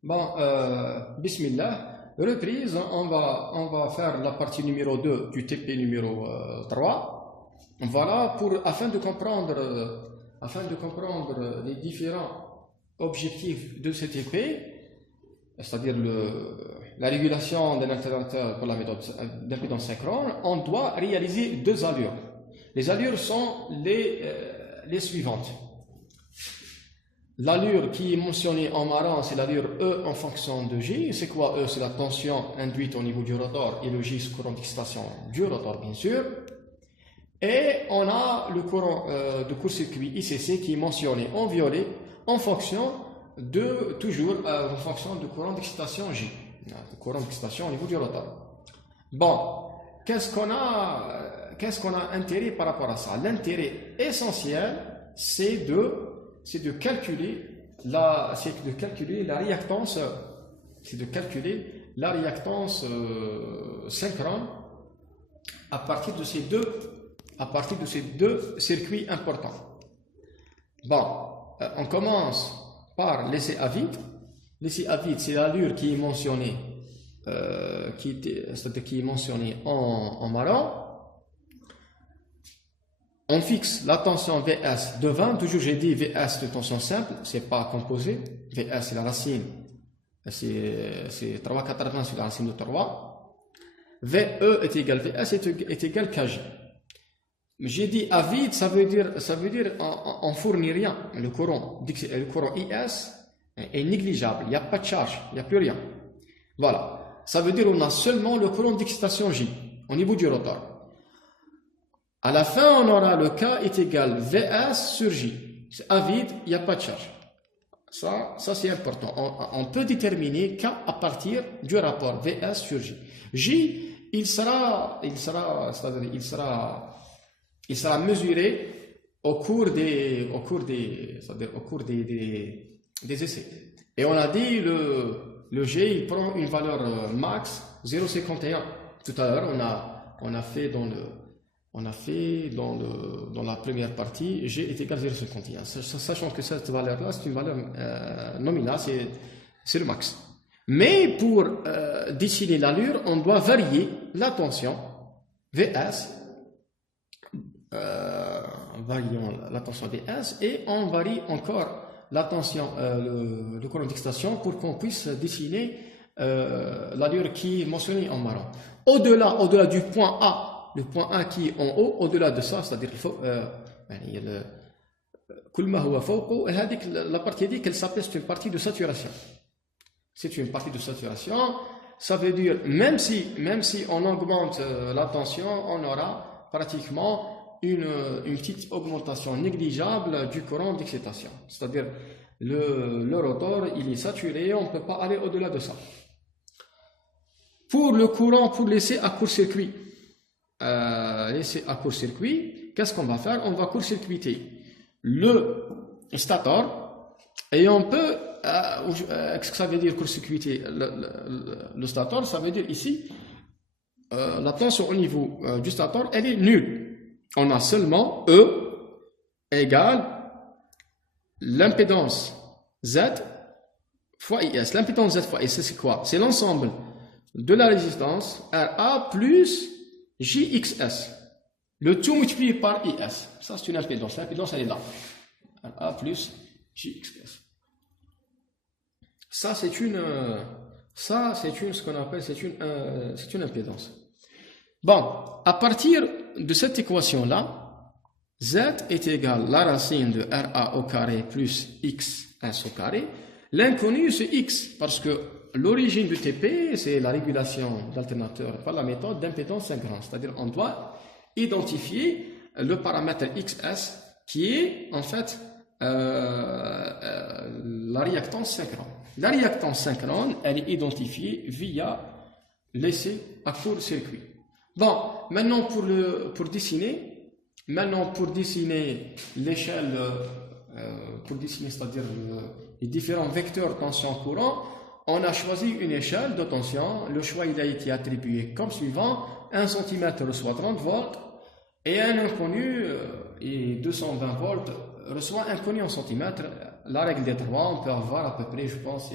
Bon, Bismillah, reprise, on va faire la partie numéro 2 du TP numéro 3. Voilà, afin de comprendre les différents objectifs de ce TP, c'est-à-dire la régulation d'un alternateur par la méthode d'impédance synchrone, on doit réaliser deux allures. Les allures sont les suivantes. L'allure qui est mentionnée en marron, c'est l'allure E en fonction de J. C'est quoi E? C'est la tension induite au niveau du rotor et le J, c'est le courant d'excitation du rotor, bien sûr. Et on a le courant de court-circuit ICC qui est mentionné en violet en fonction en fonction du courant d'excitation J. Le courant d'excitation au niveau du rotor. Bon, qu'est-ce qu'on a intérêt par rapport à ça? L'intérêt essentiel, c'est de calculer la réactance, synchrone à partir de ces deux circuits importants. Bon, on commence par l'essai à vide. L'essai à vide, c'est l'allure qui est mentionnée, c'est-à-dire qui est mentionnée en marron. On fixe la tension Vs de 20. Toujours j'ai dit Vs de tension simple, c'est pas composé. Vs c'est la racine, c'est 3,80 sur la racine de 3. Ve est égal, Vs est égal kJ. J'ai dit à vide, ça veut dire on fournit rien. Le courant IS est négligeable, il n'y a pas de charge, il n'y a plus rien. Voilà, ça veut dire on a seulement le courant d'excitation J au niveau du rotor. À la fin, on aura le K est égal Vs sur J. C'est à vide, il n'y a pas de charge. Ça c'est important. On peut déterminer K à partir du rapport Vs sur J. J, il sera mesuré au cours des essais. Et on a dit le G, il prend une valeur max 0,51. Tout à l'heure, on a fait dans la première partie, G est égal à 0,51. Sachant que cette valeur-là, c'est une valeur nominale, c'est le max. Mais pour dessiner l'allure, on doit varier la tension Vs, varions la tension Vs, et on varie encore la tension, le courant d'excitation pour qu'on puisse dessiner l'allure qui est mentionnée en marron. Au-delà du point A, le point A qui est en haut, au-delà de ça, c'est-à-dire la partie dit qu'elle s'appelle, c'est une partie de saturation. C'est une partie de saturation, ça veut dire même si on augmente la tension, on aura pratiquement une petite augmentation négligeable du courant d'excitation. C'est-à-dire le rotor, il est saturé, on ne peut pas aller au-delà de ça. Pour le courant, pour laisser à court-circuit, qu'est-ce qu'on va faire? On va court-circuiter le stator et on peut, qu'est-ce que ça veut dire court-circuiter le stator? Ça veut dire ici, la tension au niveau du stator, elle est nulle. On a seulement E égale l'impédance Z fois IS. L'impédance Z fois IS, c'est quoi? C'est l'ensemble de la résistance RA plus JXS. Le tout multiplié par IS. Ça, c'est une impédance. L'impédance, elle est là. RA plus JXS. Ça, c'est ce qu'on appelle, c'est une impédance. Bon, à partir de cette équation-là, Z est égal à la racine de RA au carré plus XS au carré. L'inconnu, c'est X, parce que l'origine du TP, c'est la régulation d'alternateur par la méthode d'impédance synchrone. C'est-à-dire on doit identifier le paramètre XS qui est en fait la réactance synchrone. La réactance synchrone, elle est identifiée via l'essai à court-circuit. Bon, maintenant pour dessiner l'échelle, c'est-à-dire les différents vecteurs tension-courant, on a choisi une échelle de tension. Le choix il a été attribué comme suivant. 1 cm reçoit 30 volts et un inconnu et 220 volts reçoit inconnu en centimètres. La règle des 3, on peut avoir à peu près, je pense,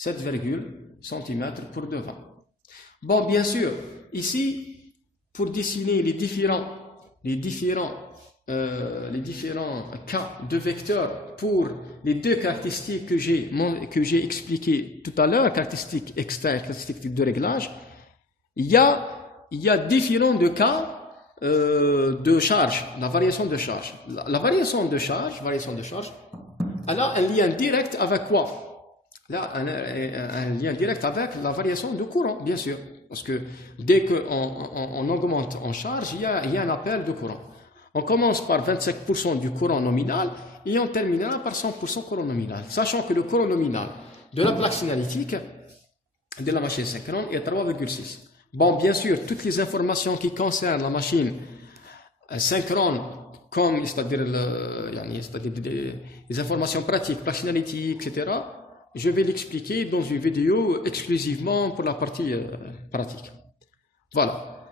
7,7 cm pour devant. Bon, bien sûr, ici, pour dessiner les différents cas de vecteurs pour les deux caractéristiques que j'ai expliquées tout à l'heure, caractéristiques externes et caractéristiques de réglage, il y a différents de cas de charge, la variation de charge. La variation de charge, elle a un lien direct avec quoi? Là, un lien direct avec la variation de courant, bien sûr. Parce que dès qu'on augmente en charge, il y a un appel de courant. On commence par 25% du courant nominal et on terminera par 100% courant nominal. Sachant que le courant nominal de la plaque signalétique de la machine synchrone est 3,6. Bon, bien sûr, toutes les informations qui concernent la machine synchrone, comme c'est-à-dire les informations pratiques, plaque signalétique, etc., je vais l'expliquer dans une vidéo exclusivement pour la partie pratique. Voilà.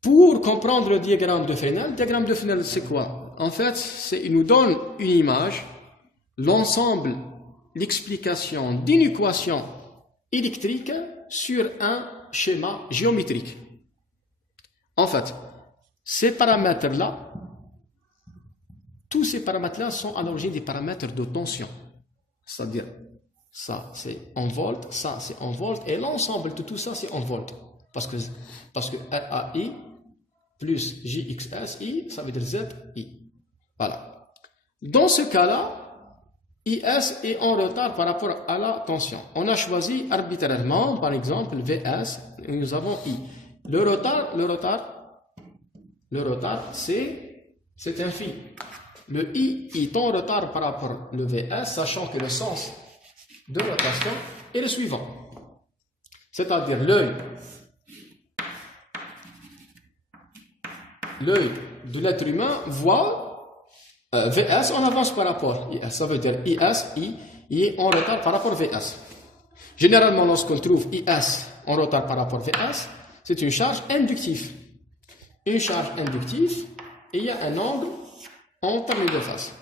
Pour comprendre le diagramme de Fresnel, c'est quoi? En fait, il nous donne une image, l'ensemble, l'explication d'une équation électrique sur un schéma géométrique. En fait, ces paramètres-là, tous ces paramètres-là sont à l'origine des paramètres de tension. C'est-à-dire, ça c'est en volts, ça c'est en volts, et l'ensemble de tout ça c'est en volts. Parce que RAI plus JXSI, ça veut dire ZI. Voilà. Dans ce cas-là, IS est en retard par rapport à la tension. On a choisi arbitrairement, par exemple, VS, et nous avons I. Le retard, c'est infini. Le I est en retard par rapport au VS, sachant que le sens de rotation est le suivant. C'est-à-dire l'œil de l'être humain voit VS en avance par rapport à IS. Ça veut dire I est en retard par rapport à VS. Généralement, lorsqu'on trouve IS en retard par rapport à VS, c'est une charge inductive. Une charge inductive, et il y a un angle entre les deux faces.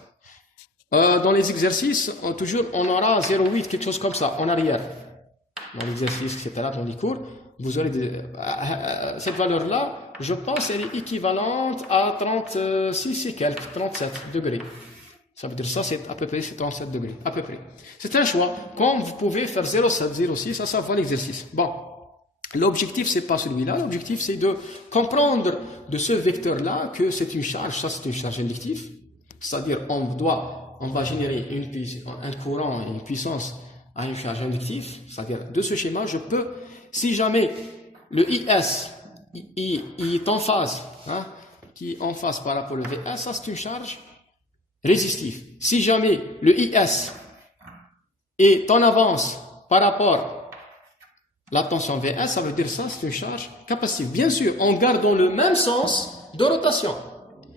Dans les exercices, toujours on aura 0,8, quelque chose comme ça, en arrière. Dans l'exercice, etc., dans les cours, vous aurez cette valeur-là, je pense, elle est équivalente à 36 et quelques, 37 degrés. Ça veut dire ça, c'est à peu près 37 degrés, à peu près. C'est un choix, comme vous pouvez faire 0,7, 0,6, ça va l'exercice. Bon. L'objectif, c'est pas celui-là. L'objectif, c'est de comprendre de ce vecteur-là que c'est une charge. Ça, c'est une charge inductive. C'est-à-dire, on va générer un courant et une puissance à une charge inductive. C'est-à-dire, de ce schéma, je peux, si jamais le IS est en phase, qui est en phase par rapport au VS, ça, c'est une charge résistive. Si jamais le IS est en avance par rapport la tension VS, ça veut dire ça, c'est une charge capacitive. Bien sûr, en gardant le même sens de rotation.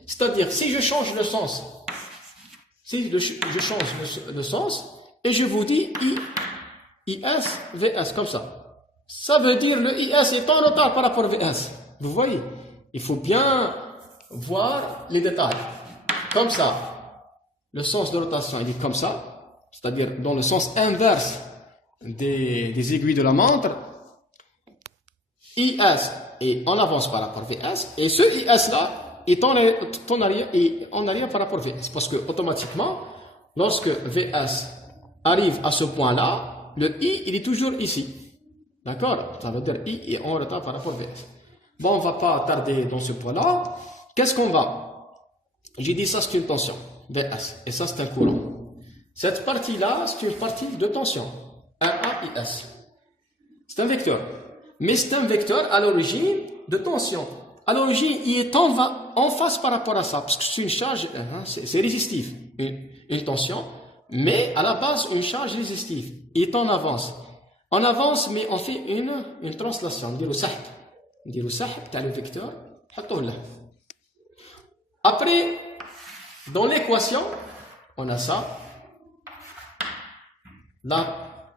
C'est-à-dire, si je change le sens, et je vous dis IS, VS, comme ça. Ça veut dire le IS est en retard par rapport au VS. Vous voyez? Il faut bien voir les détails. Comme ça. Le sens de rotation, il est comme ça. C'est-à-dire, dans le sens inverse des aiguilles de la montre, IS est en avance par rapport à VS, et ce IS là est en arrière par rapport à VS, parce que automatiquement, lorsque VS arrive à ce point là, le I il est toujours ici, d'accord? Ça veut dire I est en retard par rapport à VS. Bon, on ne va pas tarder dans ce point là. Qu'est-ce qu'on va? J'ai dit ça c'est une tension, VS, et ça c'est un courant. Cette partie là c'est une partie de tension, RAIS. C'est un vecteur. Mais c'est un vecteur à l'origine de tension. À l'origine, il est en face par rapport à ça, parce que c'est une charge, c'est résistif, une tension, mais à la base, une charge résistive. Il est en avance. En avance, mais on fait une translation. On dit le sahib, tu as le vecteur, après, dans l'équation, on a ça.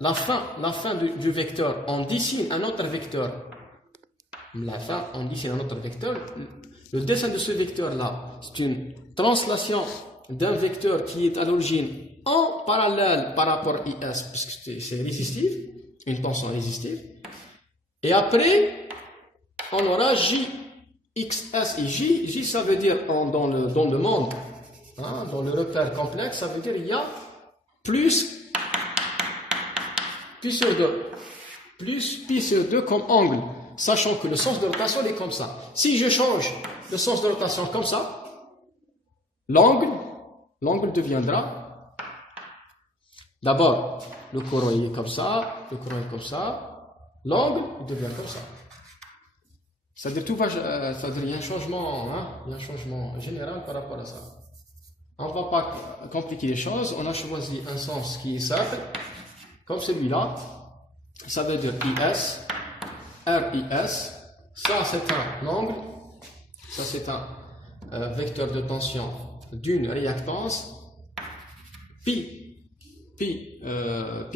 La fin du vecteur, on dessine un autre vecteur. On dessine un autre vecteur. Le dessin de ce vecteur-là, c'est une translation d'un vecteur qui est à l'origine en parallèle par rapport à IS, parce que c'est résistif, une tension résistive. Et après, on aura J, XS et J. J, ça veut dire dans le monde, hein, dans le repère complexe, ça veut dire il y a plus pi sur 2. Plus pi sur 2 comme angle, sachant que le sens de rotation est comme ça. Si je change le sens de rotation comme ça, l'angle deviendra, d'abord, le courant est comme ça, le courant est comme ça, l'angle devient comme ça. C'est-à-dire tout va, c'est-à-dire il y a un changement, hein, il y a un changement général par rapport à ça. On ne va pas compliquer les choses, on a choisi un sens qui est simple, comme celui-là. Ça veut dire IS, RIS, ça c'est un angle, ça c'est un vecteur de tension d'une réactance, pi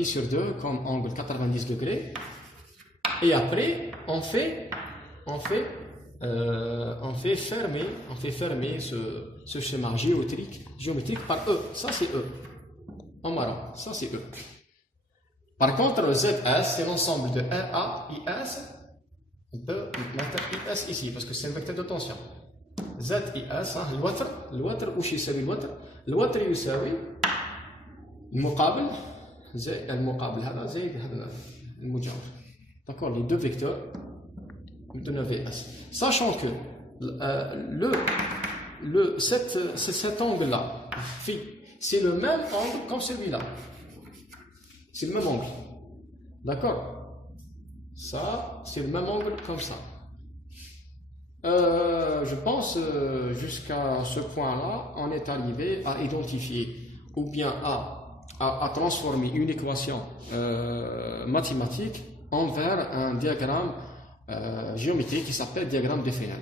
sur 2 comme angle 90 degrés, et après on fait fermer ce schéma géométrique par E, ça c'est E, en marron, ça c'est E. Par contre, le ZS, c'est l'ensemble de RA, IS. On peut mettre IS ici, parce que c'est un vecteur de tension. ZIS, الوتر وش يساوي الوتر يساوي المقابل هذا زائد هذا المجاور. D'accord, les deux vecteurs de VS. Sachant que cet angle-là, phi, c'est le même angle comme celui-là. C'est le même angle. D'accord? Ça, c'est le même angle comme ça. Je pense jusqu'à ce point-là, on est arrivé à identifier ou bien à transformer une équation mathématique envers un diagramme géométrique qui s'appelle diagramme de Fresnel.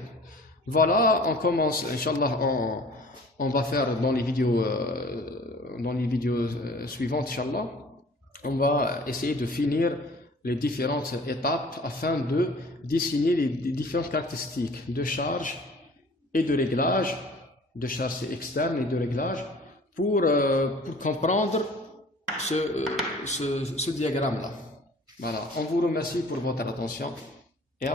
Voilà, on commence, Inch'Allah, on va faire dans les vidéos suivantes, Inch'Allah. On va essayer de finir les différentes étapes afin de dessiner les différentes caractéristiques de charge et de réglage, de charge externe et de réglage, pour comprendre ce diagramme-là. Voilà, on vous remercie pour votre attention et à